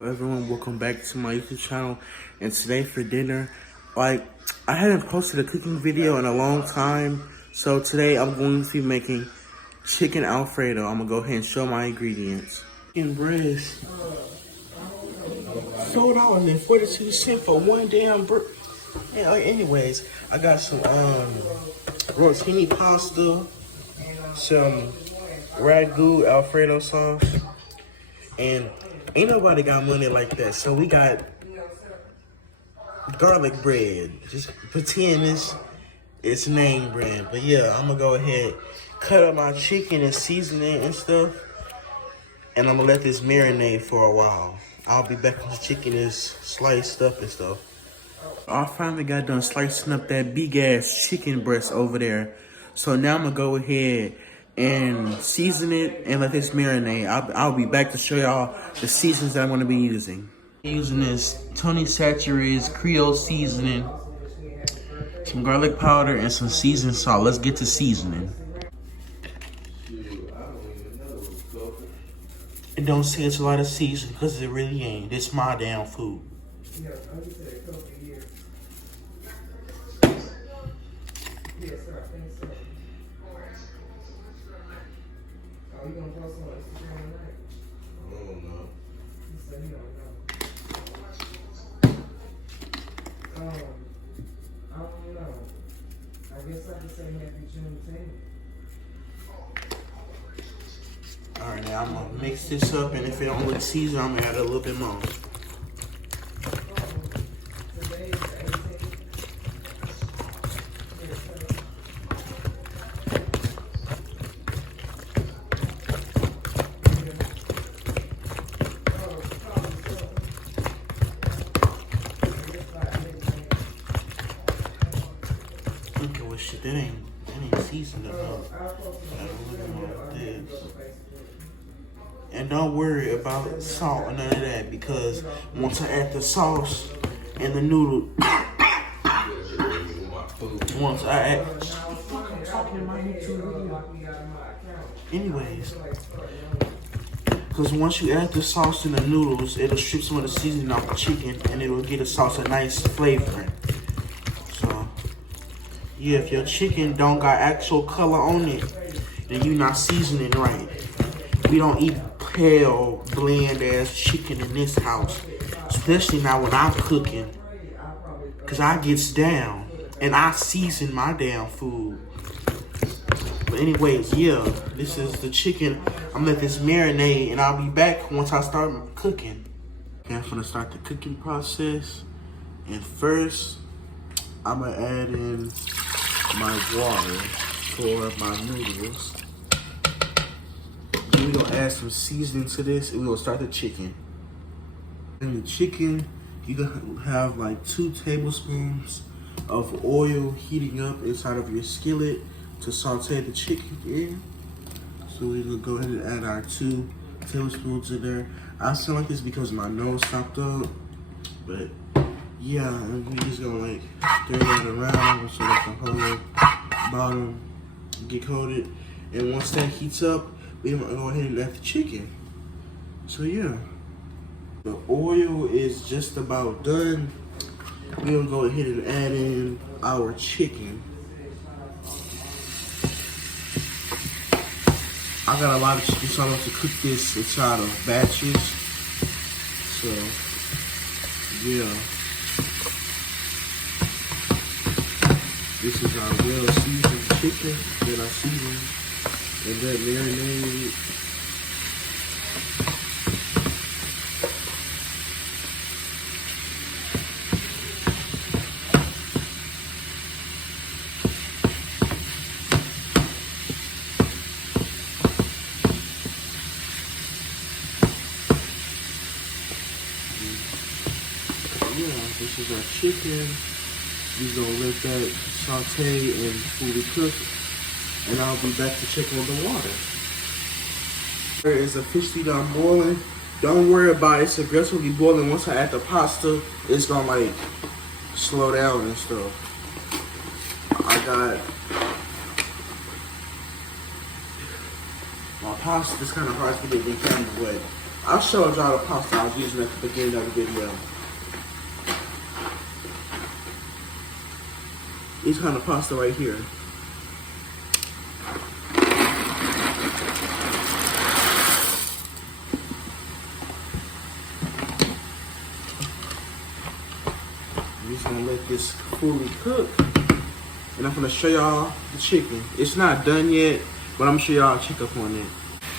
Everyone, welcome back to my YouTube channel. And today for dinner, I hadn't posted a cooking video in a long time, so today I'm going to be making chicken Alfredo. I'm gonna go ahead and show my ingredients. Chicken breast, $4.42 for one damn breast. Anyways, I got some rotini pasta, some ragu Alfredo sauce, and ain't nobody got money like that, so we got garlic bread. Just pretend it's name brand. But yeah, I'm gonna go ahead, cut up my chicken and season it and stuff, and I'm gonna let this marinate for a while. I'll be back when the chicken is sliced up and stuff. I finally got done slicing up that big ass chicken breast over there. So now I'm gonna go ahead and season it and let this marinate. I'll be back to show y'all the seasons that I'm gonna be using. Using this Tony Chachere's Creole seasoning, some garlic powder, and some seasoned salt. Let's get to seasoning. It don't say it's a lot of seasoning because it really ain't. It's my damn food. You gonna post on Instagram tonight? I don't know. You said you don't know. I don't know. I guess I could say happy Juneteenth. Alright, now I'm gonna mix this up, and if it don't look seasoned, I'm gonna add a little bit more. Today is the 18th. Shit, that ain't seasoned enough. Add a little more of this. And don't worry about salt or none of that, because once I add the sauce and the noodle, once I add, I'm talking in my YouTube video. Anyways, because once you add the sauce and the noodles, it'll strip some of the seasoning off the chicken, and it'll get the sauce a nice flavor. Yeah, if your chicken don't got actual color on it, then you not seasoning right. We don't eat pale, bland ass chicken in this house, especially not when I'm cooking, cause I gets down and I season my damn food. But anyways, yeah, this is the chicken. I'm gonna let this marinate, and I'll be back once I start cooking. Okay, I'm gonna start the cooking process, and first I'm gonna add in my water for my noodles. Then we're gonna add some seasoning to this, and we're gonna start the chicken. In the chicken, you're gonna have like 2 tablespoons of oil heating up inside of your skillet to saute the chicken in. So we're gonna go ahead and add our 2 tablespoons in there. I sound like this because my nose stopped up, but yeah, and we just gonna like stir that around so that the whole bottom get coated. And once that heats up, we're gonna go ahead and add the chicken. So yeah, the oil is just about done. We're gonna go ahead and add in our chicken. I got a lot of chicken, so I like to cook this inside of batches. So yeah. This is our well-seasoned chicken that I seasoned and that marinated. Yeah, this is our chicken. We're gonna let that saute and fully cook, and I'll be back to check on the water. Water is officially done boiling. Don't worry about it, it's aggressively boiling. Once I add the pasta, it's gonna like slow down and stuff. I got my pasta. It's kind of hard to get it in camera, but I showed y'all the pasta I was using at the beginning of the video. This kind of pasta right here. I'm just gonna let this fully cook. And I'm gonna show y'all the chicken. It's not done yet, but I'm gonna show y'all a check up on it.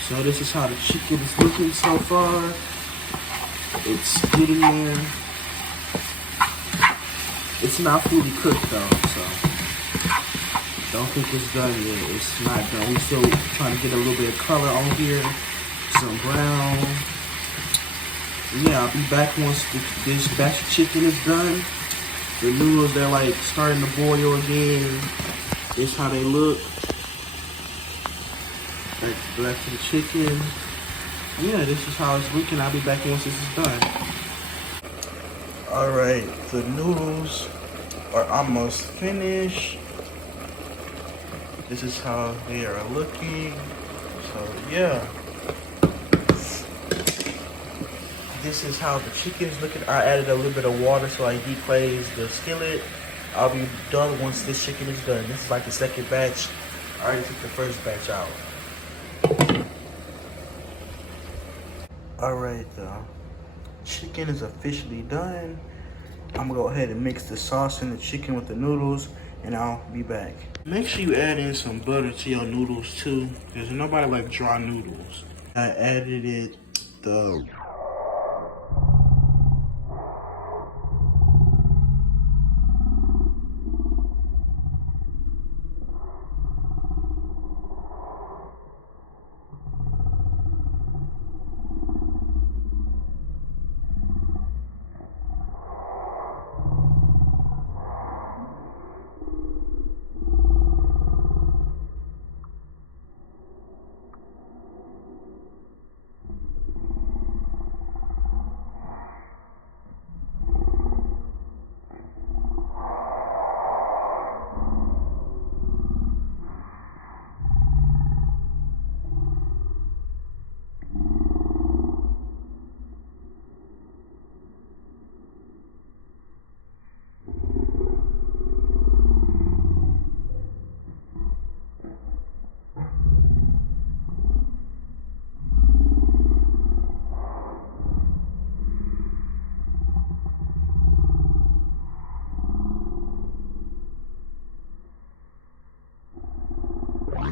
So this is how the chicken is looking so far. It's getting there. It's not fully cooked though, so don't think it's done yet. It's not done. We're still trying to get a little bit of color on here, some brown. Yeah, I'll be back once this batch of chicken is done. The noodles, they're like starting to boil again. This how they look. Back to the chicken. Yeah, this is how it's looking. I'll be back once this is done. Alright, the noodles are almost finished. This is how they are looking. So yeah. This is how the chicken's looking. I added a little bit of water so I deglaze the skillet. I'll be done once this chicken is done. This is like the second batch. I already took the first batch out. Alright, the chicken is officially done. I'm gonna go ahead and mix the sauce and the chicken with the noodles, and I'll be back. Make sure you add in some butter to your noodles too, because nobody like dry noodles. I added it the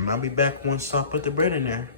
I'll be back once I put the bread in there.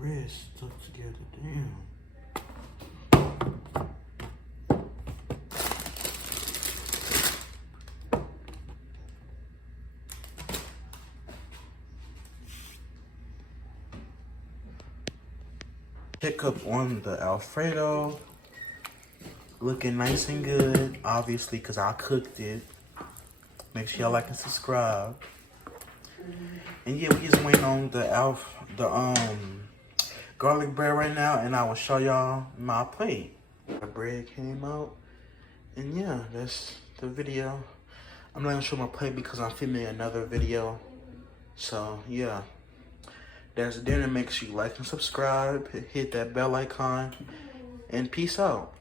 Bread stuck together, damn. Check up on the Alfredo. Looking nice and good, obviously, because I cooked it. Make sure y'all like and subscribe. And yeah, we just waiting on the garlic bread right now, and I will show y'all my plate. The bread came out, and yeah, that's the video. I'm not gonna show my plate because I'm filming another video. So yeah, that's dinner. Make sure you like and subscribe, hit that bell icon, and peace out.